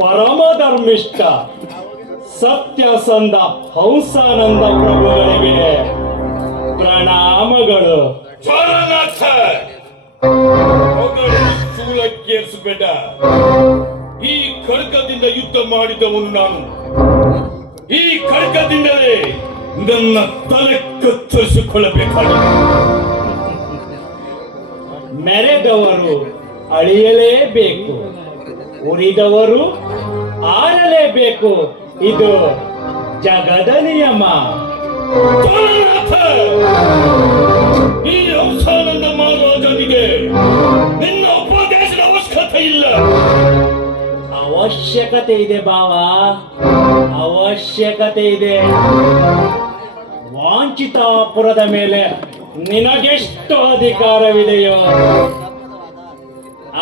ಪರಮಧರ್ಮಿಷ್ಠ ಸತ್ಯಸಂಧ ಹಂಸಾನಂದ ಪ್ರಭುಗಳಿಗೆ ಪ್ರಣಾಮಗಳು. ಜ್ವಾಲನಾಥ, ಸ್ಥೂಲಕ್ಕೇರಿಸಬೇಡ. ಈ ಖಡ್ಗದಿಂದ ಯುದ್ಧ ಮಾಡಿದವನು ನಾನು. ಈ ಖಡ್ಗದಿಂದಲೇ ನನ್ನ ತಲೆ ಕತ್ತರಿಸಿಕೊಳ್ಳಬೇಕಾಗಿದೆ. ಮೆರೆದವರು ಅಳಿಯಲೇಬೇಕು, ಉರಿದವರು ಆರಲೇಬೇಕು. ಇದು ಜಗದ ನಿಯಮ. ಜ್ವಾಲನಾಥ, ಈ ಹಂಸಾನಂದ ಮಹಾರಾಜನಿಗೆ ನಿನ್ನ ಉಪದೇಶದ ಅವಶ್ಯಕತೆ ಇಲ್ಲ. ಅವಶ್ಯಕತೆ ಇದೆ ಬಾವ, ಅವಶ್ಯಕತೆ ಇದೆ. ವಾಂಚಿತಾಪುರದ ಮೇಲೆ ನಿನಗೆಷ್ಟು ಅಧಿಕಾರವಿದೆಯೋ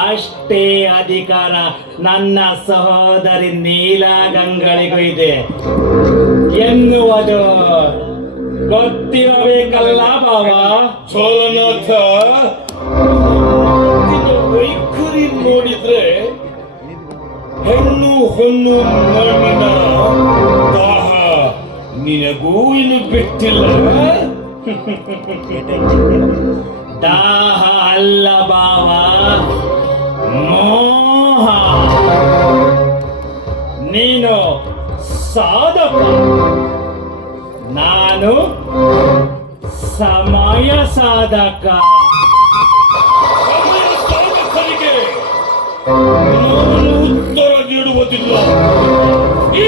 ಅಷ್ಟೇ ಅಧಿಕಾರ ನನ್ನ ಸಹೋದರಿ ನೀಲಗಂಗಳಿಗೂ ಇದೆ ಎನ್ನುವುದು ಗೊತ್ತಿರಬೇಕಲ್ಲ ಬಾವ. ಜ್ವಾಲನಾಥ, ವೈಖರಿ ನೋಡಿದ್ರೆ ಹೆಣ್ಣು ಹೊನ್ನು ಮಣ್ಣಿನ ದಾಹ ನಿನಗೂ ಇನ್ನು ಬಿಟ್ಟಿಲ್ಲ. ದಾಹ ಅಲ್ಲ ಬಾವ, ಮೋಹ. ನೀನು ಸಾಧಕ, ನಾನು ಸಮಯ ಸಾಧಕ. ಸಮಯ ಸಾಧಕರಿಗೆ ನಾನು ಉತ್ತರ ನೀಡುವುದಿಲ್ಲ. ಈ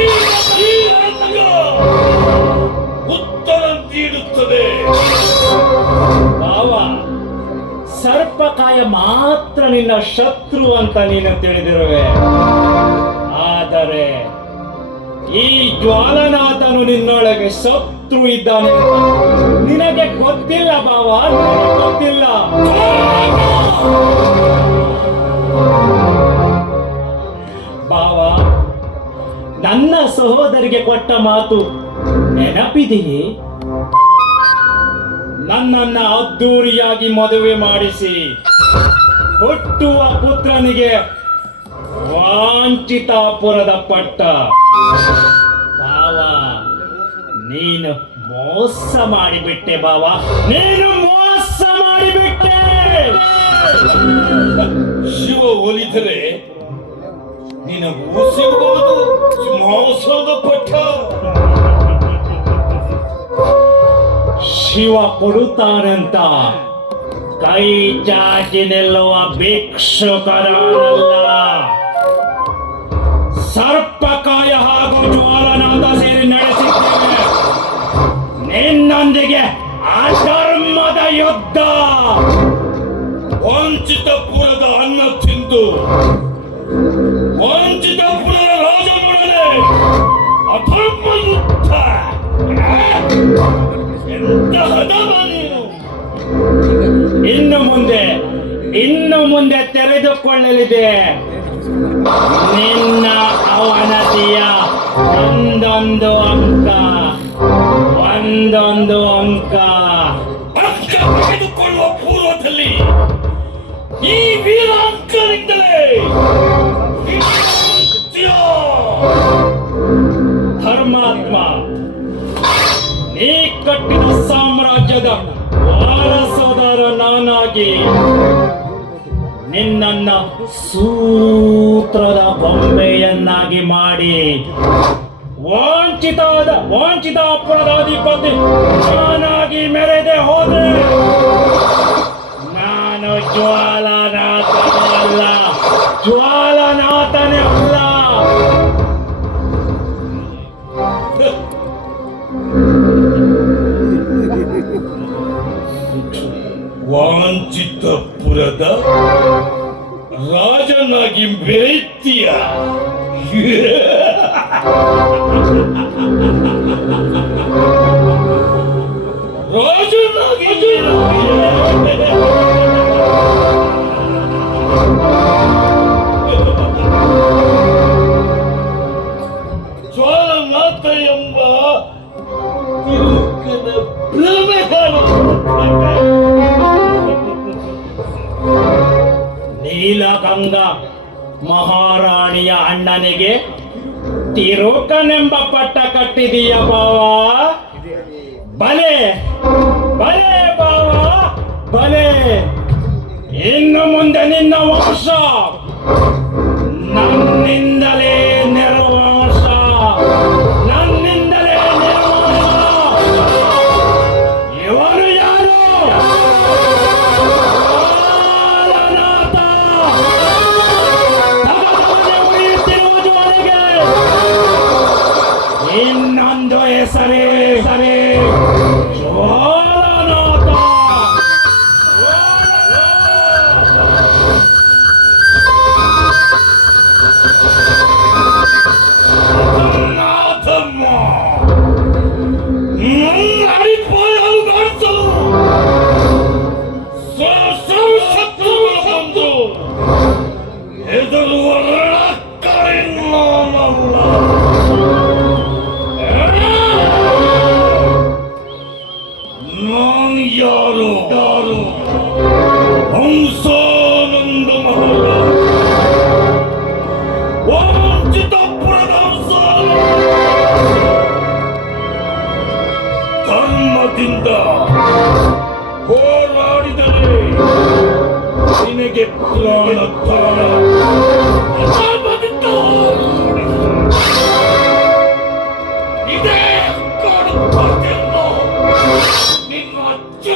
ರಂಗ ಉತ್ತರ ನೀಡುತ್ತದೆ. ಬಾವ, ಸರ್ಪಕಾಯ ಮಾತ್ರ ನಿನ್ನ ಶತ್ರು ಅಂತ ನೀನು ತಿಳಿದಿರುವೆ. ಆದರೆ ಈ ಜ್ವಾಲನಾಥನು ನಿನ್ನೊಳಗೆ ಶತ್ರು ಇದ್ದಾನೆ ಅಂತ ನಿನಗೆ ಗೊತ್ತಿಲ್ಲ ಬಾವ, ನಿನಗೆ ಗೊತ್ತಿಲ್ಲ. ಬಾವ, ನನ್ನ ಸಹೋದರಿಗೆ ಕೊಟ್ಟ ಮಾತು ನೆನಪಿದೆಯೇ? ನನ್ನನ್ನ ಅದ್ದೂರಿಯಾಗಿ ಮದುವೆ ಮಾಡಿಸಿ ಹುಟ್ಟುವ ಪುತ್ರನಿಗೆ ವಾಂಚಿತಾಪುರದ ಪಟ್ಟ. ಬಾವ, ನೀನು ಮೋಸ ಮಾಡಿಬಿಟ್ಟೆ ಬಾವ, ನೀನು ಮೋಸ ಮಾಡಿಬಿಟ್ಟೆ. ಶಿವ ಒಲಿದರೆ ನಿನಗೂ ಸಿಗಬಹುದು ಸಿಂಹಾಸನದ ಪಟ್ಟ. ಶಿವ ಕೊಡುತ್ತಾನಂತ ಕೈ ಚಾಚಿ ನಿಲ್ಲುವ ಭಿಕ್ಷುಕರಲ್ಲ. ಸರ್ಪಕಾಯ ಹಾಗೂ ಜ್ವಾಲನಾಥ ಸೇರಿ ನಡೆಸಿದ್ದೇವೆ ನಿನ್ನೊಂದಿಗೆ ಅಧರ್ಮದ ಯುದ್ಧ. ವಂಚಿತಪುರದ ಅನ್ನ ತಿಂದು ವಂಚಿತಪುರದ ರಾಜನೊಡನೆ ಅಧರ್ಮ ಯುದ್ಧ. ಎಂತಹದವ ನೀನು? ಇನ್ನು ಮುಂದೆ ತೆರೆದುಕೊಳ್ಳಲಿದೆ ನಿನ್ನ ಅವನತಿಯ ಒಂದೊಂದು ಅಂಕ. ಅಂಕ ತೆಗೆದುಕೊಳ್ಳುವ ಪೂರ್ವದಲ್ಲಿ ಈ ವೀರಾಂಕರಿಂದಲೇ ಧರ್ಮಾತ್ಮ, ನೀ ಕಟ್ಟಿದ ಸಾಮ್ರಾಜ್ಯದ ವಾರಸದಾರ ನಾನಾಗಿ ನಿನ್ನನ್ನ ಸೂತ್ರದ ಬೊಂಬೆಯನ್ನಾಗಿ ಮಾಡಿ ವಂಚಿತಾಪುರದ ಅಧಿಪತಿ ನಾನಾಗಿ ಮೆರೆದೆ ಹೋದೆ. ನಾನು ಜ್ವಾಲನಾಥನೇ ಅಲ್ಲ. ವಾಂಚಿತಪುರದ ರಾಜನಾಗಿ ಮೆರೆಯುತ್ತೀಯ. ರಾಜನಾಗಿ ಜ್ವಾಲನಾಥ ಎಂಬ ತಿರುಕನ ಭ್ರಮೆಗಳು. ನೀಲಗಂಗಾ ಮಹಾರಾಣಿಯ ಅಣ್ಣ ಅಣ್ಣನಿಗೆ ತಿರುಕನೆಂಬ ಪಟ್ಟ ಕಟ್ಟಿದೀಯ ಬಾವ. ಬಲೆ ಬಲೆ ಬಾವ ಬಲೆ. ಇನ್ನು ಮುಂದೆ ನಿನ್ನ ವಂಶ ನನ್ನಿಂದಲೇ ನಿರ್ವಂಶ, ನನ್ನಿಂದಲೇ ನಿರ್ವಂಶ. ಇವನು ಯಾರು? ಜ್ವಾಲನಾಥ. ತಗದವನೇ ಉಳಿಯುತ್ತಿರುವ ಜ್ವಾಲೆಗೆ ಇನ್ನೊಂದು ಹೆಸರೇ ಜ್ವಾಲನಾಥ. ನಾಥಮ್ಮ, ನನ್ನ ಅಡಿಪಾಯಲು ಕಾಣಿಸಲು ಶತ್ರುಗಳು ಬಂದು ಹೆದರುವ ನಾನಲ್ಲ. ನಾನು ಯಾರು ಹಂಸಾನಂದ ಮಹಾರಾಜ, ವಂಚಿತಪುರದ ಹಂಸಾನಂದ. ಧರ್ಮದಿಂದ ಹೋರಾಡಿದರೆ ನಿನಗೆ ಪ್ರಾಣ ದಾನ, ಧರ್ಮದಿಂದ ಹೋರಾಡಿದರೆ ಇದೇ ಕಾಡುತ್ತಿಲ್ಲ ನಿನ್ನ ಅಜ್ಜ